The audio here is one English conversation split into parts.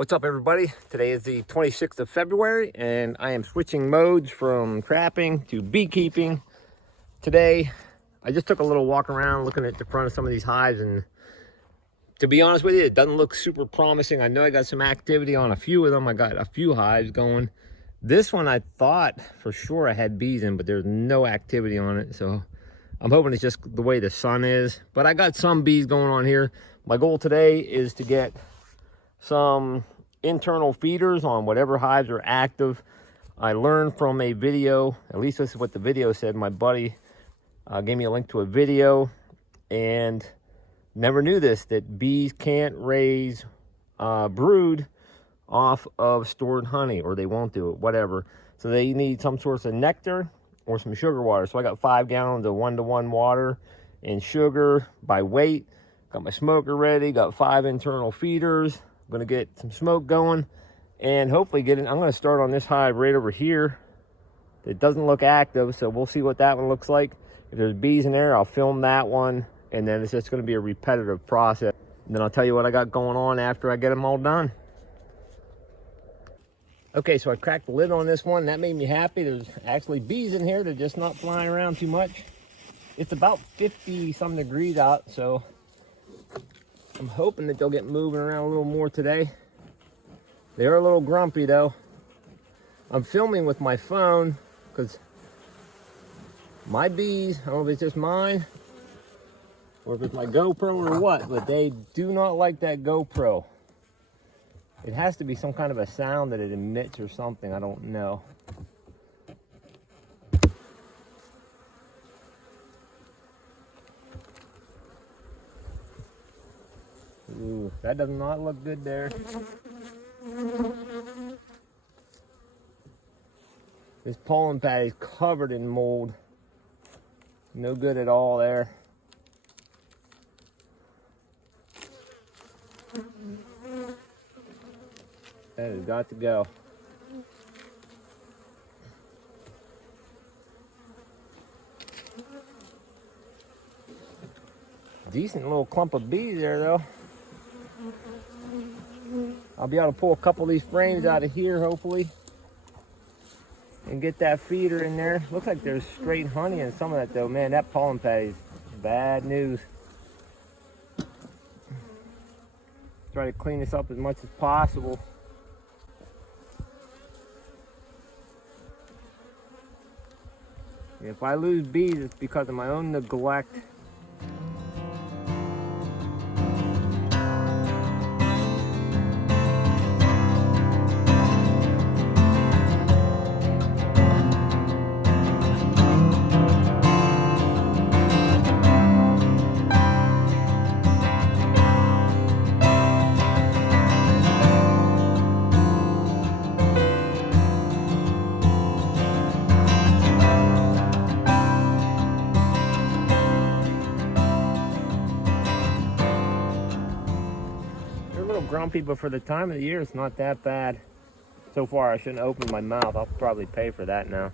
What's up, everybody? Today is the 26th of February and I am switching modes from trapping to beekeeping. Today I just took a little walk around looking at the front of some of these hives, and to be honest with you, it doesn't look super promising. I know I got some activity on a few of them. I got a few hives going. This one I thought for sure I had bees in, but there's no activity on it, so I'm hoping it's just the way the sun is. But I got some bees going on here. My goal today is to get some internal feeders on whatever hives are active. I learned from a video, at least this is what the video said. My buddy gave me a link to a video, and never knew this, that bees can't raise brood off of stored honey, or they won't do it, whatever. So they need some sort of nectar or some sugar water. So I got 5 gallons of 1-to-1 water and sugar by weight. Got my smoker ready, got 5 internal feeders. I'm gonna get some smoke going and hopefully get it. I'm gonna start on this hive right over here. It doesn't look active, so we'll see what that one looks like. If there's bees in there, I'll film that one, and then it's just gonna be a repetitive process. And then I'll tell you what I got going on after I get them all done. Okay, so I cracked the lid on this one. That made me happy. There's actually bees in here. They're just not flying around too much. It's about 50-some degrees out, so I'm hoping that they'll get moving around a little more today. They are a little grumpy though. I'm filming with my phone because my bees, I don't know if it's just mine or if it's my GoPro or what, but they do not like that GoPro. It has to be some kind of a sound that it emits or something, I don't know. Ooh, that does not look good there. This pollen pad is covered in mold. No good at all there. That has got to go. Decent little clump of bees there though. I'll be able to pull a couple of these frames out of here hopefully and get that feeder in there. Looks like there's straight honey in some of that though. Man, that pollen pad is bad news. Try to clean this up as much as possible. If I lose bees, it's because of my own neglect. Grumpy, but for the time of the year, it's not that bad. So far, I shouldn't open my mouth. I'll probably pay for that now.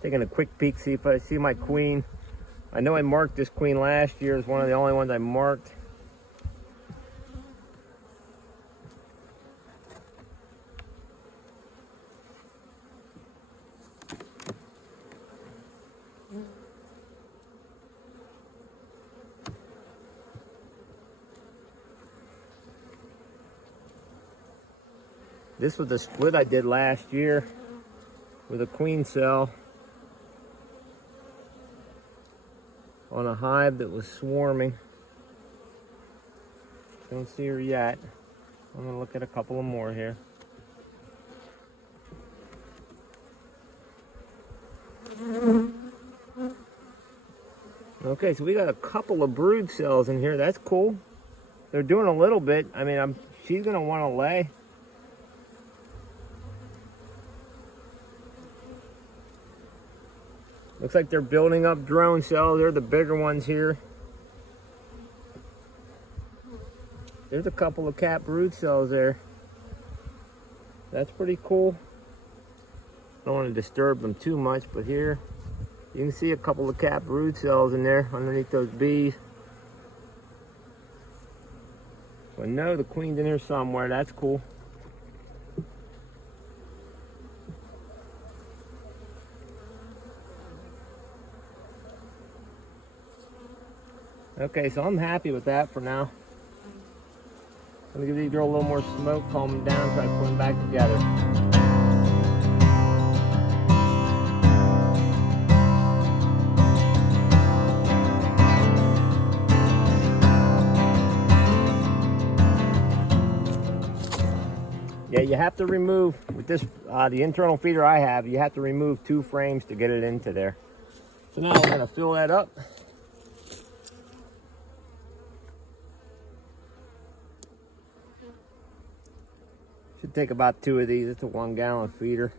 Taking a quick peek, see if I see my queen. I know I marked this queen last year. It's one of the only ones I marked. This was the split I did last year with a queen cell on a hive that was swarming. Don't see her yet. I'm gonna look at a couple of more here. Okay, so we got a couple of brood cells in here. That's cool. They're doing a little bit. I mean, she's gonna want to lay. Looks like they're building up drone cells. They're the bigger ones here. There's a couple of capped brood cells there. That's pretty cool. don't want to disturb them too much, but here you can see a couple of capped brood cells in there underneath those bees. But no, the queen's in here somewhere. That's cool. Okay, so I'm happy with that for now. I'm gonna give these girls a little more smoke, calm them down, try to put them back together. Yeah, you have to remove, with this, the internal feeder I have, you have to remove 2 frames to get it into there. So now we're gonna fill that up. Should take about 2 of these. It's a 1 gallon feeder.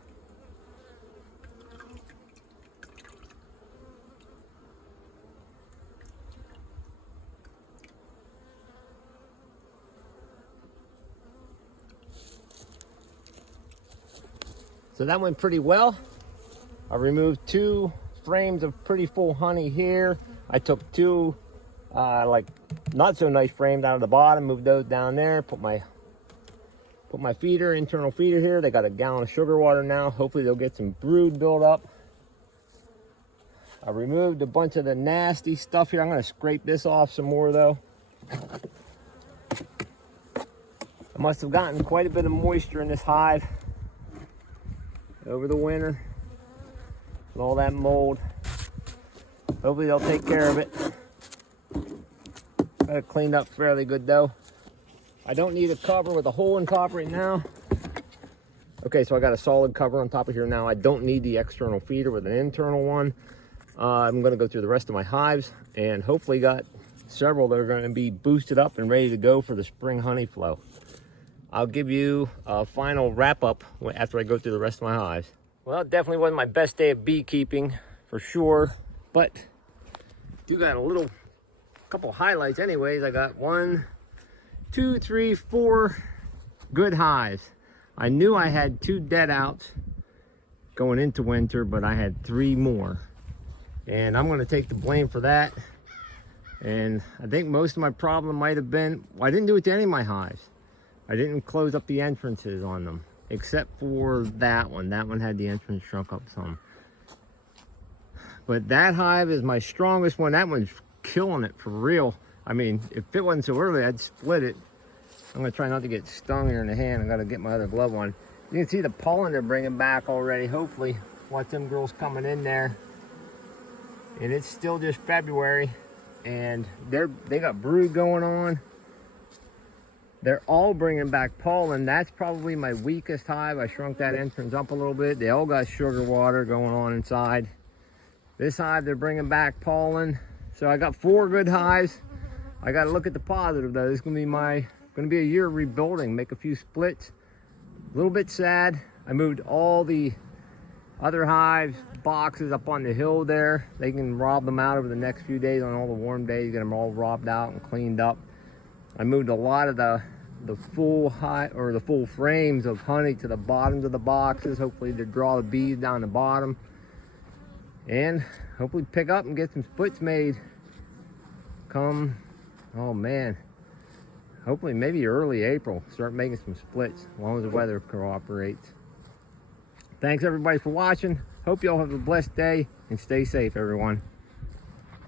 So that went pretty well. I removed 2 frames of pretty full honey here. I took 2 like not so nice frames out of the bottom, moved those down there, put my feeder, internal feeder here. They got a gallon of sugar water now. Hopefully they'll get some brood build up. I removed a bunch of the nasty stuff here. I'm gonna scrape this off some more though. I must have gotten quite a bit of moisture in this hive over the winter and all that mold. Hopefully they'll take care of it. Got it cleaned up fairly good though. I don't need a cover with a hole in top right now. Okay, so I got a solid cover on top of here now. I don't need the external feeder with an internal one. I'm gonna go through the rest of my hives and hopefully got several that are gonna be boosted up and ready to go for the spring honey flow. I'll give you a final wrap up after I go through the rest of my hives. Well, it definitely wasn't my best day of beekeeping for sure, but do got a couple highlights anyways. I got 1, 2, 3, 4 good hives. I knew I had 2 dead outs going into winter, but I had 3 more. And I'm gonna take the blame for that. And I think most of my problem might have been, well, I didn't do it to any of my hives. I didn't close up the entrances on them, except for that one. That one had the entrance shrunk up some. But that hive is my strongest one. That one's killing it for real. I mean, if it wasn't so early, I'd split it. I'm gonna try not to get stung here in the hand. I gotta get my other glove on. You can see the pollen they're bringing back already. Hopefully, watch them girls coming in there. And it's still just February, and they got brood going on. They're all bringing back pollen. That's probably my weakest hive. I shrunk that entrance up a little bit. They all got sugar water going on inside. This hive, they're bringing back pollen. So I got 4 good hives. I got to look at the positive though. This is going to be a year of rebuilding. Make a few splits. A little bit sad. I moved all the other hives boxes up on the hill there. They can rob them out over the next few days on all the warm days. Get them all robbed out and cleaned up. I moved a lot of the full the full frames of honey to the bottoms of the boxes, hopefully to draw the bees down the bottom, and hopefully pick up and get some splits made come, oh man, hopefully maybe early April. Start making some splits as long as the weather cooperates. Thanks everybody for watching. Hope you all have a blessed day and stay safe, everyone.